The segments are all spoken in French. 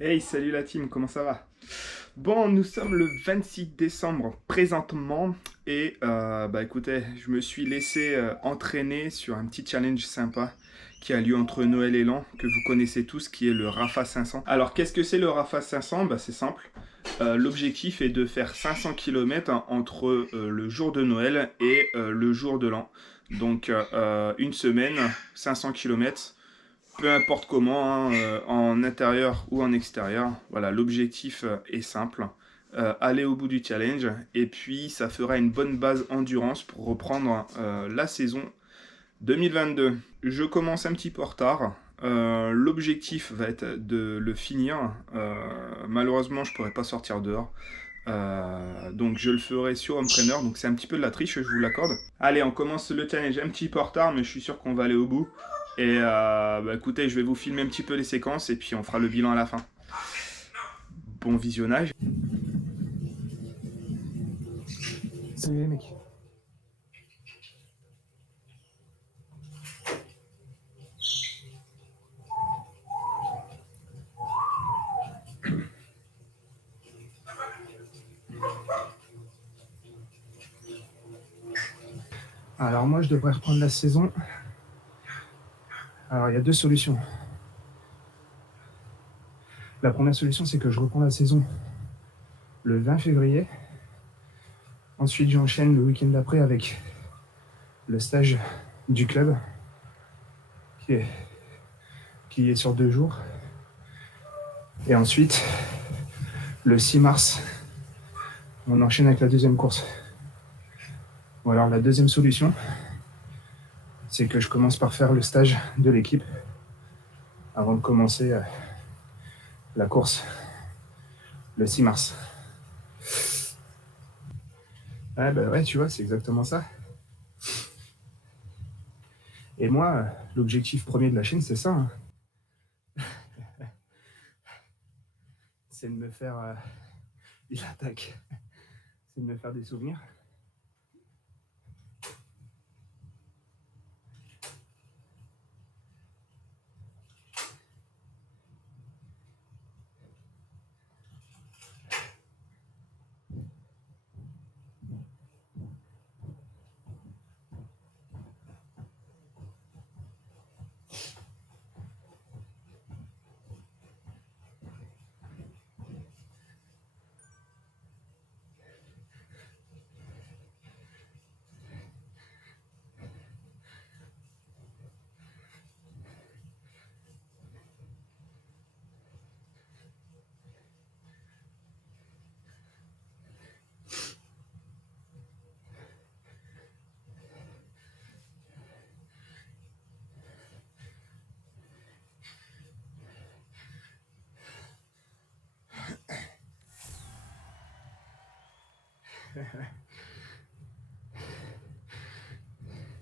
Hey, salut la team, comment ça va? Bon, nous sommes le 26 décembre présentement et écoutez, je me suis laissé entraîner sur un petit challenge sympa qui a lieu entre Noël et l'an, que vous connaissez tous, qui est le Rafa 500. Alors, qu'est-ce que c'est le Rafa 500? C'est simple. L'objectif est de faire 500 km entre le jour de Noël et le jour de l'an. Donc, une semaine, 500 km peu importe comment, hein, en intérieur ou en extérieur. Voilà, l'objectif est simple. Aller au bout du challenge et puis ça fera une bonne base endurance pour reprendre la saison 2022. Je commence un petit peu en retard. L'objectif va être de le finir. Malheureusement, je pourrais pas sortir dehors. Donc je le ferai sur home trainer, donc c'est un petit peu de la triche, je vous l'accorde. Allez, on commence le challenge un petit peu en retard, mais je suis sûr qu'on va aller au bout. Et écoutez, je vais vous filmer un petit peu les séquences et puis on fera le bilan à la fin. Bon visionnage. Salut les mecs. Alors moi je devrais reprendre la saison. Alors il y a deux solutions. La première solution c'est que je reprends la saison le 20 février. Ensuite j'enchaîne le week-end d'après avec le stage du club qui est sur 2 jours. Et ensuite le 6 mars on enchaîne avec la deuxième course. Ou alors la deuxième solution c'est que je commence par faire le stage de l'équipe avant de commencer la course le 6 mars. Ah bah ouais, tu vois, c'est exactement ça. Et moi, l'objectif premier de la chaîne, c'est ça. Hein. C'est de me faire... il attaque. C'est de me faire des souvenirs.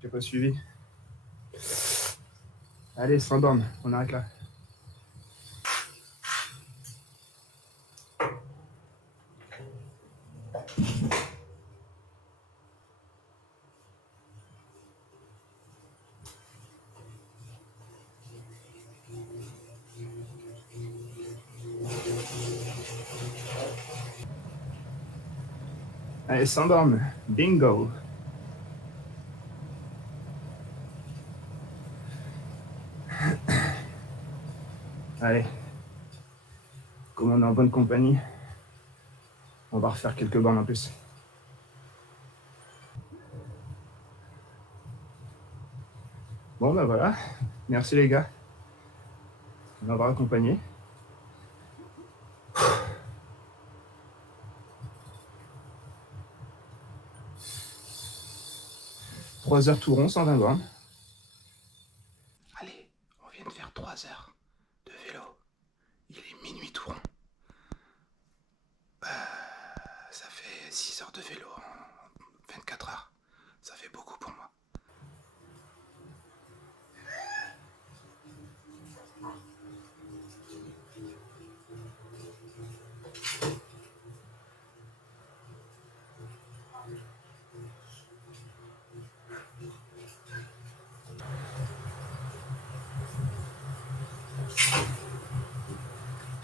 J'ai pas suivi. Allez, sans borne, on arrête là. Allez, sans borne. Bingo. Allez. Comme on est en bonne compagnie, on va refaire quelques bornes en plus. Bon, bah voilà. Merci les gars de m'avoir accompagné. 3 heures tout rond, 120 bornes. Allez, on vient de faire 3 heures de vélo. Il est minuit tout rond. Ça fait 6 heures de vélo en 24 heures. Ça fait beaucoup pour moi.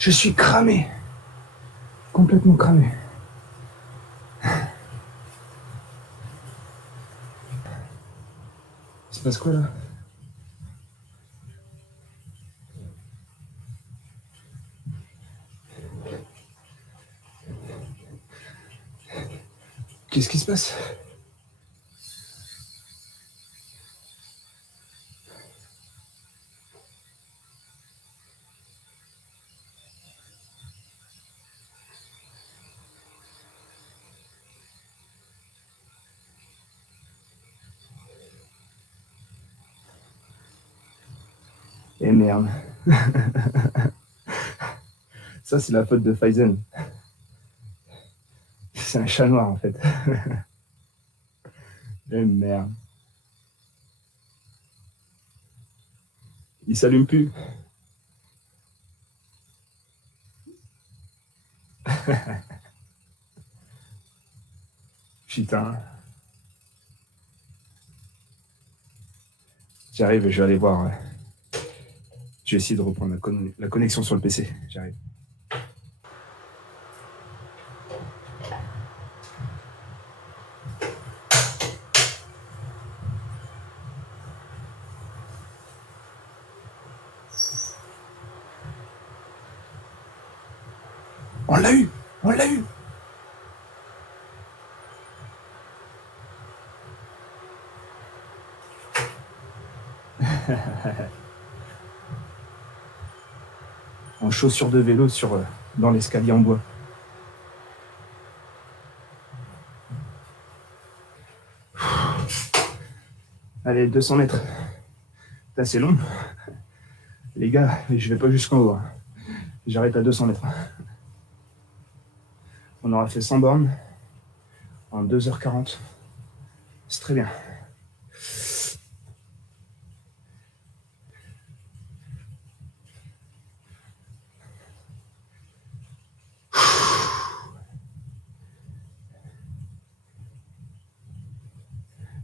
Je suis cramé. Complètement cramé. Il se passe quoi là? Qu'est-ce qui se passe? Et merde. Ça, c'est la faute de Faizen. C'est un chat noir, en fait. Et merde. Il s'allume plus. Putain. J'arrive, je vais aller voir. Je vais essayer de reprendre la connexion sur le PC. J'arrive. On l'a eu! On l'a eu! En chaussures de vélo dans l'escalier en bois. Allez, 200 mètres. C'est assez long. Les gars, je vais pas jusqu'en haut. J'arrête à 200 mètres. On aura fait 100 bornes en 2h40. C'est très bien.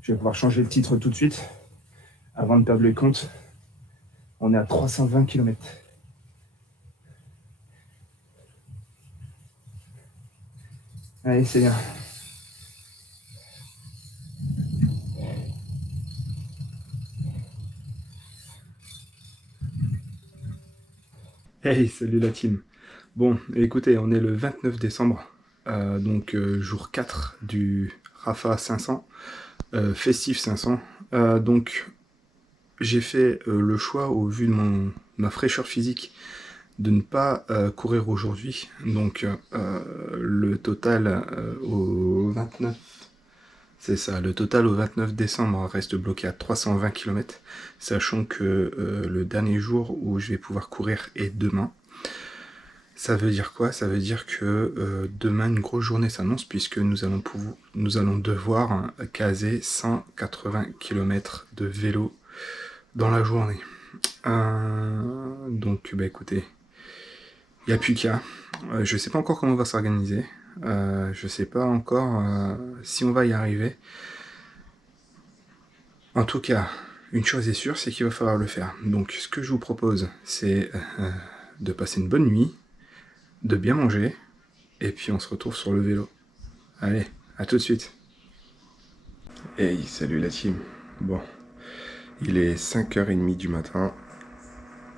Je vais pouvoir changer le titre tout de suite, avant de perdre le compte. On est à 320 km. Allez, c'est bien. Hey, salut la team. Bon, écoutez, on est le 29 décembre, jour 4 du Rapha 500, Festif 500. Donc, j'ai fait le choix, au vu de ma fraîcheur physique, de ne pas courir aujourd'hui. Donc, le total au 29... C'est ça, le total au 29 décembre reste bloqué à 320 km, sachant que le dernier jour où je vais pouvoir courir est demain. Ça veut dire quoi? Ça veut dire que demain, une grosse journée s'annonce, puisque nous allons devoir caser 180 km de vélo dans la journée. Donc, bah écoutez, il n'y a plus qu'à. Je sais pas encore comment on va s'organiser. Je sais pas encore si on va y arriver. En tout cas, une chose est sûre, c'est qu'il va falloir le faire. Donc ce que je vous propose, c'est de passer une bonne nuit, de bien manger, et puis on se retrouve sur le vélo. Allez, à tout de suite. Hey, salut la team. Bon, il est 5h30 du matin.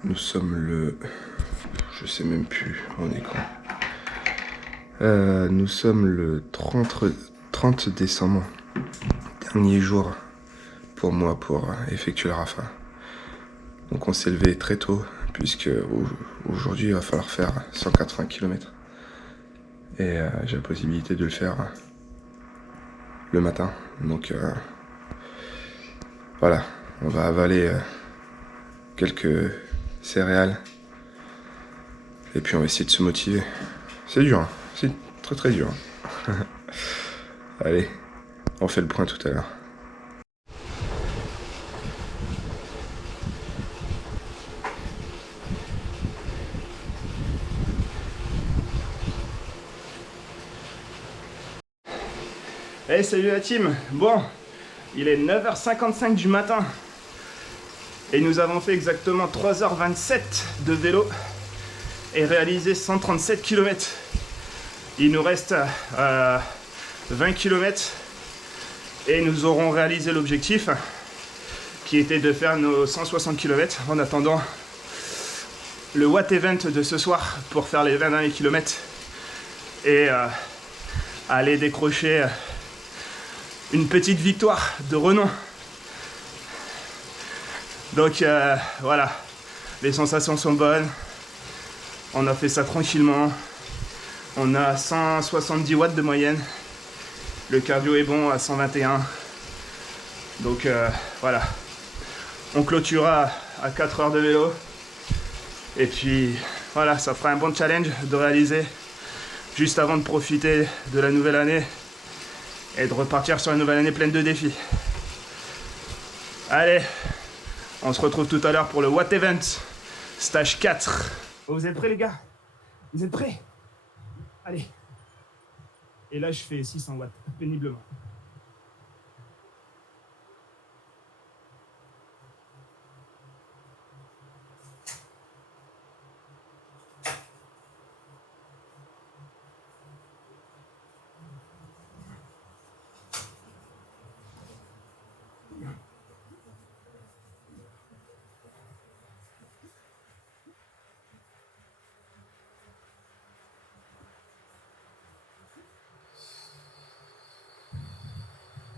Nous sommes le... Je sais même plus, on est quand. Nous sommes le 30 décembre, dernier jour pour moi pour effectuer le Rapha. Donc on s'est levé très tôt, puisque aujourd'hui il va falloir faire 180 km. Et j'ai la possibilité de le faire le matin. Donc voilà, on va avaler quelques céréales. Et puis on va essayer de se motiver. C'est dur, hein. C'est très très dur. Allez, on fait le point tout à l'heure. Hey, salut la team. Bon, il est 9h55 du matin. Et nous avons fait exactement 3h27 de vélo. et réalisé 137 km. Il nous reste 20 km et nous aurons réalisé l'objectif qui était de faire nos 160 km en attendant le Watt Event de ce soir pour faire les 20 derniers kilomètres et aller décrocher une petite victoire de renom. Donc voilà, les sensations sont bonnes. On a fait ça tranquillement. On a 170 watts de moyenne. Le cardio est bon à 121. Donc voilà. On clôturera à 4 heures de vélo. Et puis voilà, ça fera un bon challenge de réaliser juste avant de profiter de la nouvelle année et de repartir sur une nouvelle année pleine de défis. Allez, on se retrouve tout à l'heure pour le Watt Event, stage 4. Vous êtes prêts les gars? Vous êtes prêts? Allez. Et là je fais 600 watts, péniblement.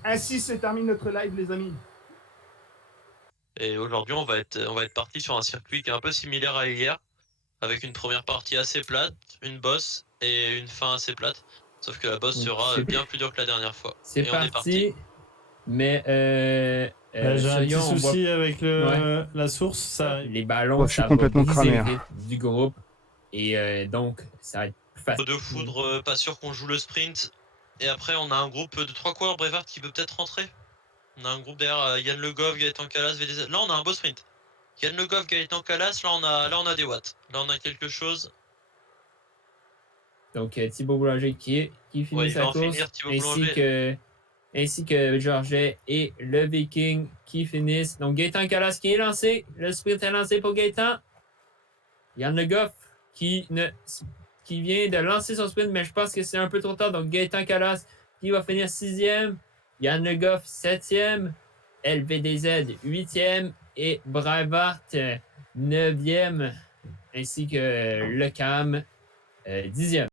Ainsi se termine notre live les amis. Et aujourd'hui, on va être parti sur un circuit qui est un peu similaire à hier, avec une première partie assez plate, une bosse et une fin assez plate. Sauf que la bosse sera bien plus dure que la dernière fois. C'est et on est parti. Mais j'ai un petit souci avec la source. Ça... Les ballons, je suis ça complètement va briser cramé, le rythme du groupe. Et donc, ça va être plus facile. De foudre, pas sûr qu'on joue le sprint. Et après, on a un groupe de 3 coureurs Brevard qui peut peut-être rentrer. On a un groupe derrière Yann Le Goff, Gaëtan Calas, VDZ. Là, on a un beau sprint. Yann Le Goff, Gaëtan Calas, là, on a des watts. Là, on a quelque chose. Donc, Thibaut Boulanger qui finit sa course, ainsi que Georget et le Viking qui finissent. Donc, Gaëtan Calas qui est lancé. Le sprint est lancé pour Gaëtan. Yann Le Goff qui vient de lancer son sprint, mais je pense que c'est un peu trop tard. Donc, Gaëtan Calas qui va finir 6e. Yann Le Goff 7e. LVDZ 8e. Et Brevard 9e. Ainsi que Le Cam 10e.